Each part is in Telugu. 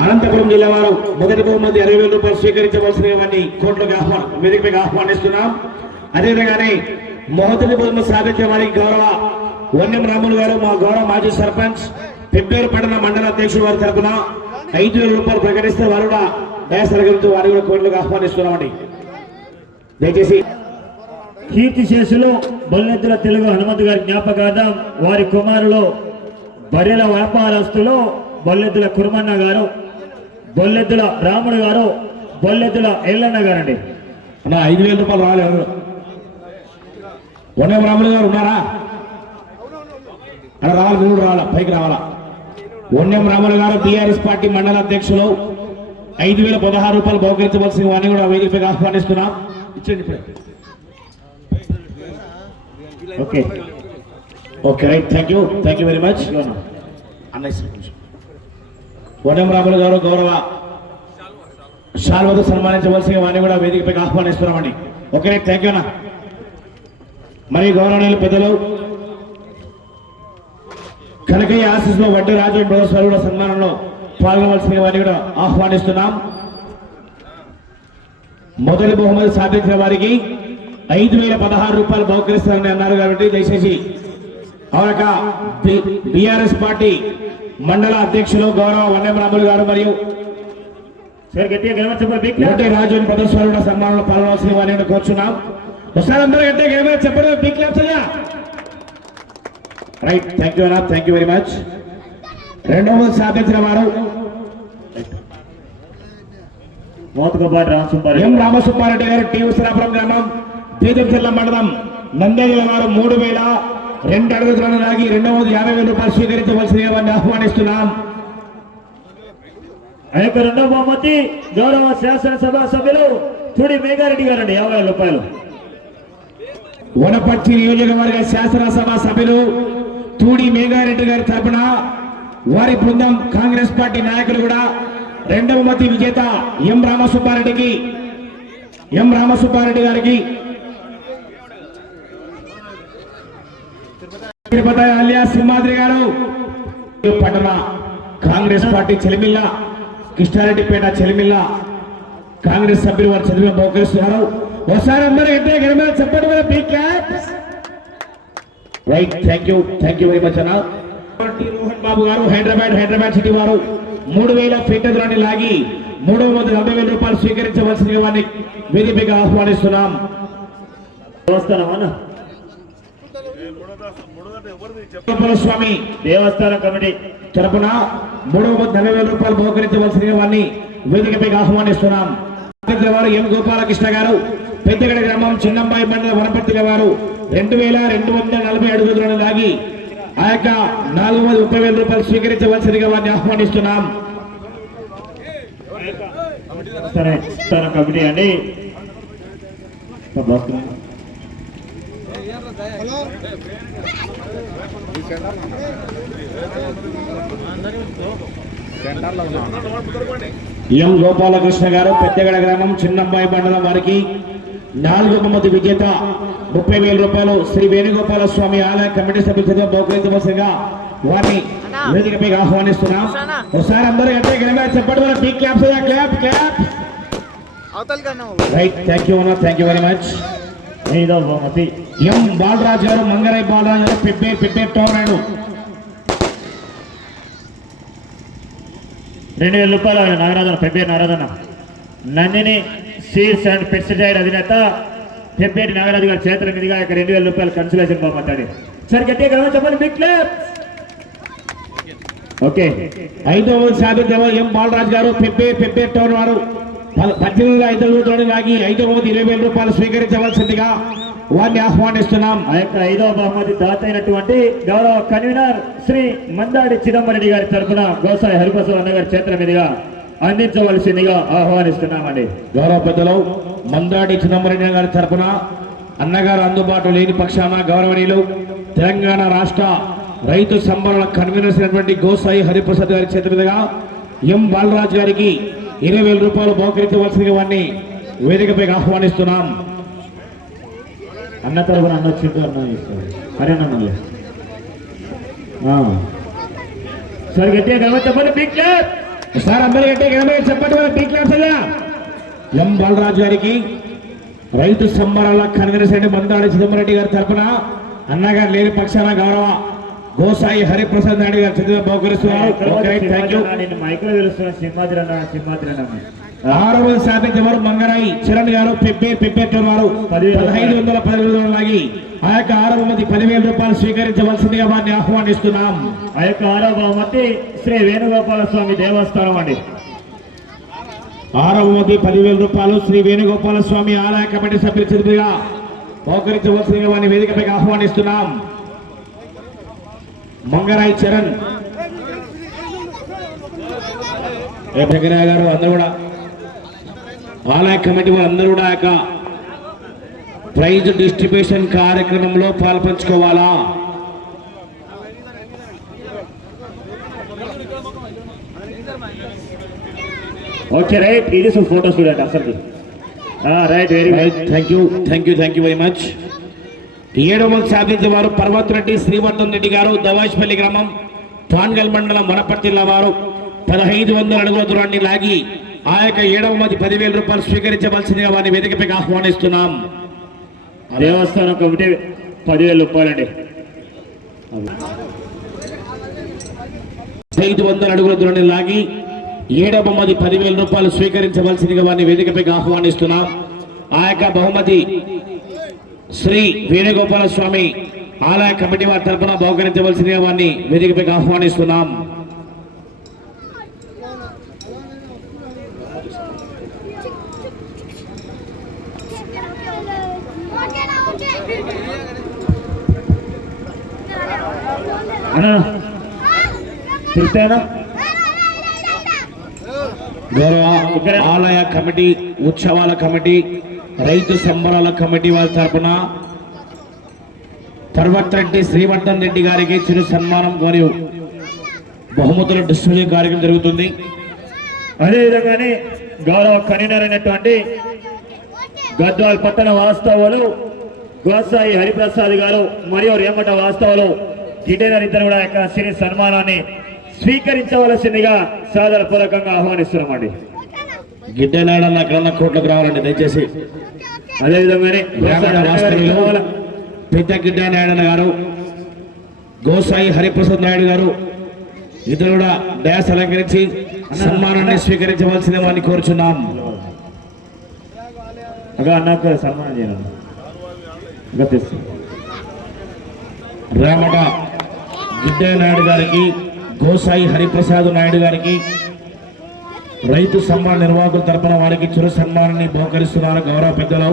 అనంతపురం జిల్లా వారు మొదటి బహుమతి అరవై వేల రూపాయలు స్వీకరించవలసిన వారిని కోర్టులకు ఆహ్వానం వేదికపైకి ఆహ్వానిస్తున్నాం. అదేవిధంగానే మొదటి బహుమతి సాధించే వారికి గౌరవ వన్యం రాములు గారు మా గౌరవ మాజీ సర్పంచ్ పెబ్బేరు పట్టణ మండల అధ్యక్షుడు వారి తరఫున ఐదు వేల రూపాయలు ప్రకటిస్తే వారు కూడా డ్యాన్స్ గురించి వారు కూడా కోర్టులకు ఆహ్వానిస్తున్నామండి. దయచేసి కీర్తి శేషులు బల్లెద్దుల తెలుగు హనుమంతు గారి జ్ఞాపకార్థం వారి కుమారులు బర్రెల వ్యాపారస్తులు బొల్లెద్దుల కుర్మన్న గారు బొల్లెద్దుల రాముడు గారు బొల్లెద్దుల ఎల్లన్న గారండి. అన్న ఐదు వేల రూపాయలు రాలేదు వన్యం రాములు గారు ఉన్నారా? అక్కడ రావాలి మీరు రావాలా పైకి రావాలా? వన్యం రాములు గారు టీఆర్ఎస్ పార్టీ మండల అధ్యక్షులు. ఐదు వేల పదహారు రూపాయలు బహుకరించవలసిన వారిని కూడా వేదికపైకి ఆహ్వానిస్తున్నాం. ఇచ్చేయండి ఇప్పుడే. Okay. Okay right thank you thank you very much అన్నయ్య వనం రాములు గారు గౌరవ శాల్వతో సన్మానించవలసిన వారిని కూడా వేదికపైకి ఆహ్వానిస్తున్నామండి ఓకే రైట్ థ్యాంక్ యూ అన్న మరి గౌరవనీయులు పెద్దలు కనకయ్య ఆశీస్లో వడ్డీ రాజు బ్రదర్స్ వారు కూడా సన్మానంలో పాల్గొనవలసిన వారిని కూడా ఆహ్వానిస్తున్నాం. మొదటి బహుమతి సాధించిన వారికి ఐదు వేల పదహారు రూపాయలు బహుకరిస్తారని అన్నారు కాబట్టి దయచేసి అవరక బిఆర్ఎస్ పార్టీ మండల అధ్యక్షులు గౌరవ వన్యం రాములు గారు మరియు గట్టిగా రాజు ప్రదర్శన సన్మానంలో పాల్గొనాల్సిన వారిని కోరుచున్నాం. ఒకసారి అందరూ అంటే ఏమైనా చెప్పండి big claps right thank you అన్న థ్యాంక్ యూ వెరీ మచ్. రెండవ సాధించిన వారు రామసుబ్బారెడ్డి ఎం రామసుబ్బారెడ్డి గారు టీ ఉసరాపురం గ్రామం తీర్థంచెల్ల మండలం నంద్యాల వారు మూడు వేల రెండు అడుగులను లాగి రెండవది యాభై వేల రూపాయలు స్వీకరించవలసిన వారిని ఆహ్వానిస్తున్నాం. ఆ యొక్క రెండో బహుమతి గౌరవ శాసనసభ సభ్యులు తుడి మేఘారెడ్డి గారండి యాభై రూపాయలు. వనపర్తి నియోజకవర్గ శాసనసభ సభ్యులు తూడి మేఘారెడ్డి గారి తరపున వారి బృందం కాంగ్రెస్ పార్టీ నాయకులు కూడా రెండవ మతి విజేత ఎం రామసుబ్బారెడ్డికి ఎం రామసుబ్బారెడ్డి గారికి తిరుపతి అలియా సింహాద్రి గారు. పట్టణ కాంగ్రెస్ పార్టీ చెలిమిల్ల కృష్ణారెడ్డిపేట చెలిమిల్ల కాంగ్రెస్ సభ్యులు వారు చదివిన బహుకరిస్తున్నారు ఒకసారి అందరూ ఎంటే గరిమ చెప్పండి మన big clap right thank you thank you very much అన్న. రోహన్ బాబు గారు హైదరాబాద్ హైదరాబాద్ సిటీ వారు మూడు వేల ఫీట్ దూరాన్ని లాగి మూడు వందల నలభై వేల రూపాయలు స్వీకరించవలసిన వారిని వేదికగా ఆహ్వానిస్తున్నాం. దేవస్థానం అన్న. స్వామి దేవస్థానం కమిటీ తరపున మూడవ వందల నలభై వేల రూపాయలు బహుకరించవలసిన వారిని వేదికపైకి ఆహ్వానిస్తున్నాం. వారు ఎం గోపాలకృష్ణ గారు పెద్దగడ గ్రామం చిన్నంబాయి మండల వనపర్తిల వారు రెండు వేల రెండు వందల నలభై అడుగులను లాగి ఆ యొక్క నాలుగు వందల ముప్పై వేల రూపాయలు స్వీకరించవలసిందిగా వారిని ఆహ్వానిస్తున్నాం. సరే దేవస్థానం కమిటీ అండి. బాగుంది. ఎం గోపాలకృష్ణ గారు పెద్దగడ గ్రామం చిన్నంబాయి మండలం వారికి నాలుగు బహుమతి విజేత ముప్పై వేల రూపాయలు శ్రీ వేణుగోపాల స్వామి ఆలయ కమిటీ సభ్యుల చేత బహుకరించవలసిందిగా వారిని వేదికపైకి ఆహ్వానిస్తున్నాం. ఒకసారి అందరూ ఎంత గెలిపా చెప్పండి మన big claps clap clap right thank you అన్న. థ్యాంక్ యూ వెరీ మచ్ ఐదవ బహుమతి. ఎం బాలరాజు గారు మంగరై బాలరాజు గారు పెప్పే పెప్పే టోర్నాడు రెండు వేల రూపాయలు ఆయన Nagarajan Pebbeti Nagarajan Nandini seeds and pesticide అధినేత పెబ్బేటి నాగరాజు గారి చేతుల మీదుగా ఇక్కడ రెండు వేల రూపాయలు కన్సలేషన్ పోమంటాడు సరే గట్టిగా గెలవ చెప్పండి బిగ్ క్లాప్ ఓకే ఐదవ సాధిద్దామో ఎం బాలరాజు గారు పెబ్బే పెప్పే టోర్ వారు. పద్దెనిమిది పద్దెనిమిది ఐదవ తోడు లాగి ఐదవది ఇరవై వేల రూపాయలు స్వీకరించవలసిందిగా వారిని ఆహ్వానిస్తున్నాం. ఆ యొక్క ఐదవ బహుమతి దాత అయినటువంటి గౌరవ కన్వీనర్ శ్రీ మందాడి చిదంబరెడ్డి గారి తరఫున గోసాయి హరిప్రసాద్ అన్న గారి చేతుల మీదుగా అందించవలసిందిగా ఆహ్వానిస్తున్నామండి. గౌరవ పెద్దలు మందాడి చిదంబరెడ్డి గారి తరఫున అన్నగారు అందుబాటు లేని పక్షాన గౌరవనీయులు తెలంగాణ రాష్ట్ర రైతు సంబరాల కన్వీనర్స్ అయినటువంటి గోసాయి హరిప్రసాద్ గారి చేతుల మీదుగా ఎం బాలరాజు గారికి ఇరవై వేల రూపాయలు బహుకరించవలసిన వారిని వేదికపై ఆహ్వానిస్తున్నాం. అన్న తరఫున అన్న వచ్చిండు అన్న ఇస్తారు. హరేనా మళ్ళీ. సార్ గట్టిగా గెలవ చెప్పండి బిగ్ క్లాప్ సార్ అందరూ గట్టిగా గెలవే చెప్పండి వాళ్ళ టీ క్లాప్స్ అయ్యా. ఎం. బాలరాజు గారికి రైతు సంబరాల కాంగ్రెస్ రెడ్డి మందాడి చిదంబరెడ్డి గారి తరపున అన్నగారు లేని పక్షాన గౌరవ గోసాయి హరిప్రసాద్ నాయుడు గారు చదివిన బహుకరిస్తున్నారు. ఓకే థ్యాంక్ యూ నేను మైక్లో తెలుస్తున్నా సింహాద్రి అన్న సింహాద్రి అన్న. ఆరవ సాధించేవారు మంగరాయి చరణ్ గారు పెప్పే పెప్పేట్ల వారు పదహైదు వందల పదివేల లాగి ఆ యొక్క ఆరవ మంది పదివేల రూపాయలు స్వీకరించవలసిందిగా వారిని ఆహ్వానిస్తున్నాం. ఆ యొక్క ఆరో బహుమతి శ్రీ వేణుగోపాల స్వామి దేవస్థానం అండి. ఆరవ మంది పదివేల రూపాయలు శ్రీ వేణుగోపాల స్వామి ఆలయ కమిటీ సభ్యుల చేతులుగా బహుకరించవలసిందిగా వారిని వేదికపైకి ఆహ్వానిస్తున్నాం. మంగరాయి చరణ్. గారు అందరూ కూడా ఆలయ కమిటీ వాళ్ళందరూ కూడా యొక్క ప్రైజ్ డిస్ట్రిబ్యూషన్ కార్యక్రమంలో పాల్పంచుకోవాలా? Okay right. ఇది ఫోటో స్టూడెంట్ అసలు right very right thank you thank you thank you very much ఏడవ మంది సాధించే వారు పర్వతరెడ్డి శ్రీవర్ధన్ రెడ్డి గారు దవాజ్పల్లి గ్రామం పాన్గల్ మండలం వనపర్తి జిల్లా వారు. పదహైదు వందల అడుగుల దూరాన్ని లాగి ఆ యొక్క ఏడవ మంది పదివేల రూపాయలు స్వీకరించవలసిందిగా వారిని వేదికపైకి ఆహ్వానిస్తున్నాం. దేవస్థానం కమిటీ పదివేల రూపాయలండి. ఐదు వందల అడుగుల దూరాన్ని లాగి ఏడవ మంది పదివేల రూపాయలు స్వీకరించవలసిందిగా వారిని వేదికపైకి ఆహ్వానిస్తున్నాం. ఆ యొక్క బహుమతి శ్రీ వేణుగోపాల స్వామి ఆలయ కమిటీ వారి తరఫున బహుకరించవలసిందిగా వారిని వేదికపైకి ఆహ్వానిస్తున్నాం అన్నా తిరుగుతానా గౌరవ ఆలయ కమిటీ ఉత్సవాల కమిటీ రైతు సంబరాల కమిటీ వారి తరపున తర్వట్రెడ్డి శ్రీవర్ధన్ రెడ్డి గారికి చిరు సన్మానం మరియు బహుమతుల డిస్ట్రిబ్యూషన్ కార్యక్రమం జరుగుతుంది. అదేవిధంగానే గౌరవ కన్వీనర్ అయినటువంటి గద్వాల్ పట్టణ వాస్తవులు గోసాయి హరిప్రసాద్ గారు మరియు రేమట వాస్తవులు గిటైనర్ ఇద్దరు కూడా యొక్క సిరి సన్మానాన్ని స్వీకరించవలసిందిగా సాదర పూర్వకంగా ఆహ్వానిస్తున్నామండి గిడ్డనాడ అక్కడ కోట్లకు రావాలండి దయచేసి. అదేవిధంగానే పెద్ద గిడ్డ నాయుడు గారు గోసాయి హరిప్రసాద్ నాయుడు గారు ఇద్దరు కూడా డ్యాస్ అలంకరించి సన్మానాన్ని స్వీకరించవలసిన వారిని కోరుచున్నాం. అగా నాకు సన్మానం చేయాలి రామట గిడ్డ నాయుడు గారికి గోసాయి హరిప్రసాద్ నాయుడు గారికి రైతు సన్మాన నిర్వాహకుల తరపున వారికి చిరు సన్మానాన్ని బహుకరిస్తున్నారు గౌరవ పెద్దలు.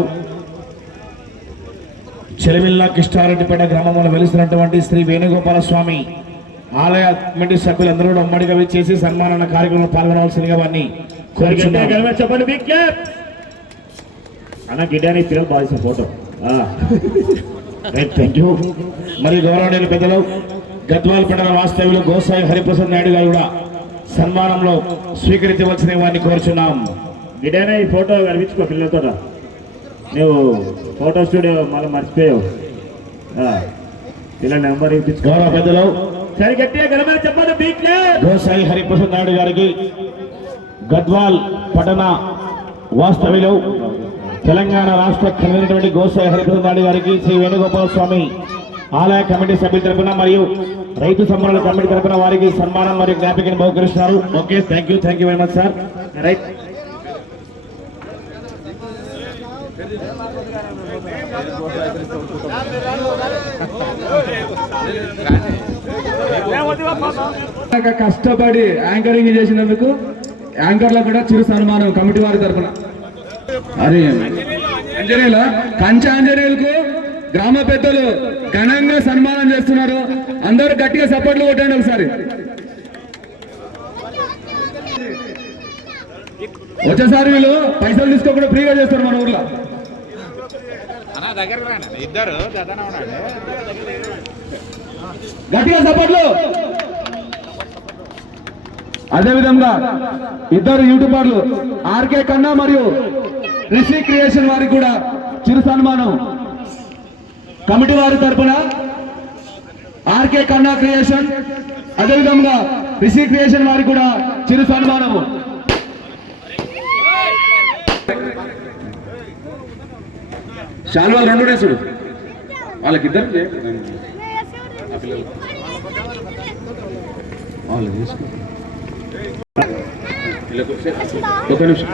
చెలిమిల్ల కిష్టారెడ్డిపేట గ్రామంలో వెలిసినటువంటి శ్రీ వేణుగోపాల స్వామి ఆలయ కమిటీ సభ్యులందరూ కూడా ఉమ్మడిగా చేసి సన్మాన కార్యక్రమంలో పాల్గొనవలసిందిగా వారిని అన్న గిడ్డాని పిల్లలు బాధించిన ఫోటో. థ్యాంక్ యూ మరి గౌరవనీయులు పెద్దలు గద్వాల పట్టణ వాస్తవ్యులు గోసాయి హరిప్రసాద్ నాయుడు గారు కూడా సన్మానంలో స్వీకరించవలసిన వారిని కోరుచున్నాం. గిడ్డానే ఈ ఫోటో కనిపించుకో పిల్లలతో నువ్వు ఫోటో స్టూడియో మళ్ళీ మర్చిపోయావు. పిల్లల నెంబర్ గౌరవ పెద్దలు. సరే గట్టిగా గెలమని గోసాయి హరిప్రసాద్ నాయుడు గారికి గద్వాల్ పట్టణ వాస్తవ్యులు తెలంగాణ రాష్ట్ర కన్వీనటువంటి గోసాయి హరిప్రసాద్ నాయుడు గారికి శ్రీ వేణుగోపాల స్వామి ఆలయ కమిటీ సభ్యుల తరపున మరియు రైతు సంబరాల కమిటీ తరపున వారికి సన్మానం మరియు జ్ఞాపికను బహుకరిస్తున్నారు okay thank you thank you very much sir right కష్టపడి యాంకరింగ్ చేసినందుకు యాంకర్లకు కూడా చిరు సన్మానం కమిటీ వారి తరఫున అరే ఆంజనేయుల కంచ ఆంజనేయులకు గ్రామ పెద్దలు ఘనంగా సన్మానం చేస్తున్నారు. అందరూ గట్టిగా సపోర్ట్లు కొట్టండి ఒకసారి. వచ్చేసారి వీళ్ళు. పైసలు తీసుకోకుండా ఫ్రీగా చేస్తారు మన ఊర్లో. ఇద్దరు గట్టిగా సపోర్ట్లు. అదే విధంగా ఇద్దరు యూట్యూబర్లు ఆర్కే కన్నా మరియు రిషి క్రియేషన్ వారికి కూడా చిరు సన్మానం. కమిటీ వారి తరపున ఆర్కే కన్నా క్రియేషన్ అదే విధంగా రిషి క్రియేషన్ వారికి కూడా చిరు సన్మానము. శాల్వాలు రెండు డేసుడు వాళ్ళకిద్దరు వాళ్ళు తీసుకో ఒక నిమిషం.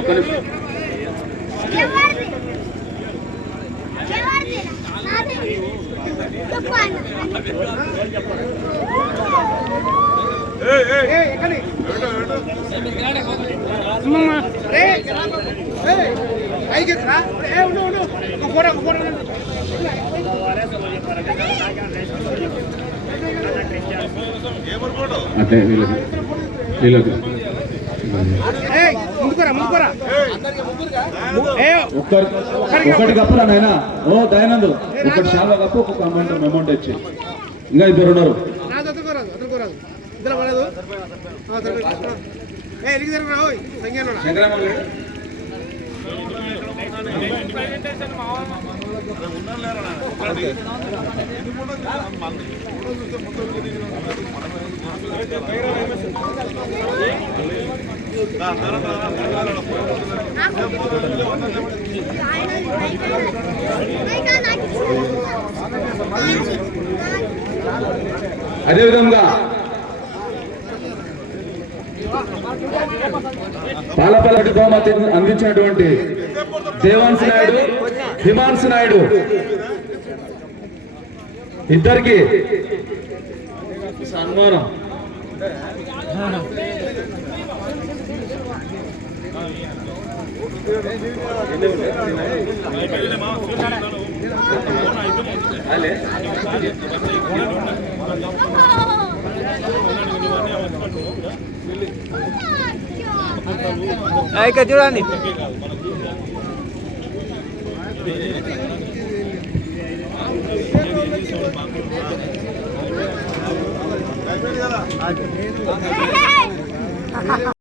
ఒక నిమిషం. అంటే వీళ్ళకి వీళ్ళకి ఒక్కరు ఒకటి కప్పరా నాయన. ఓ దయానంద్. ఒకటి శాల్వా కప్పు ఒక్కొక్క అమౌంట్ అమౌంట్ వచ్చి ఇంకా ఇద్దరు ఉన్నారు. నాది అదేవిధంగా పాలపల్లటి బహుమతి అందించినటువంటి దేవాన్స్ నాయుడు హిమాన్స్ నాయుడు. ఇద్దరికి సన్మానం. ఇక్కడ చూడండి Hey!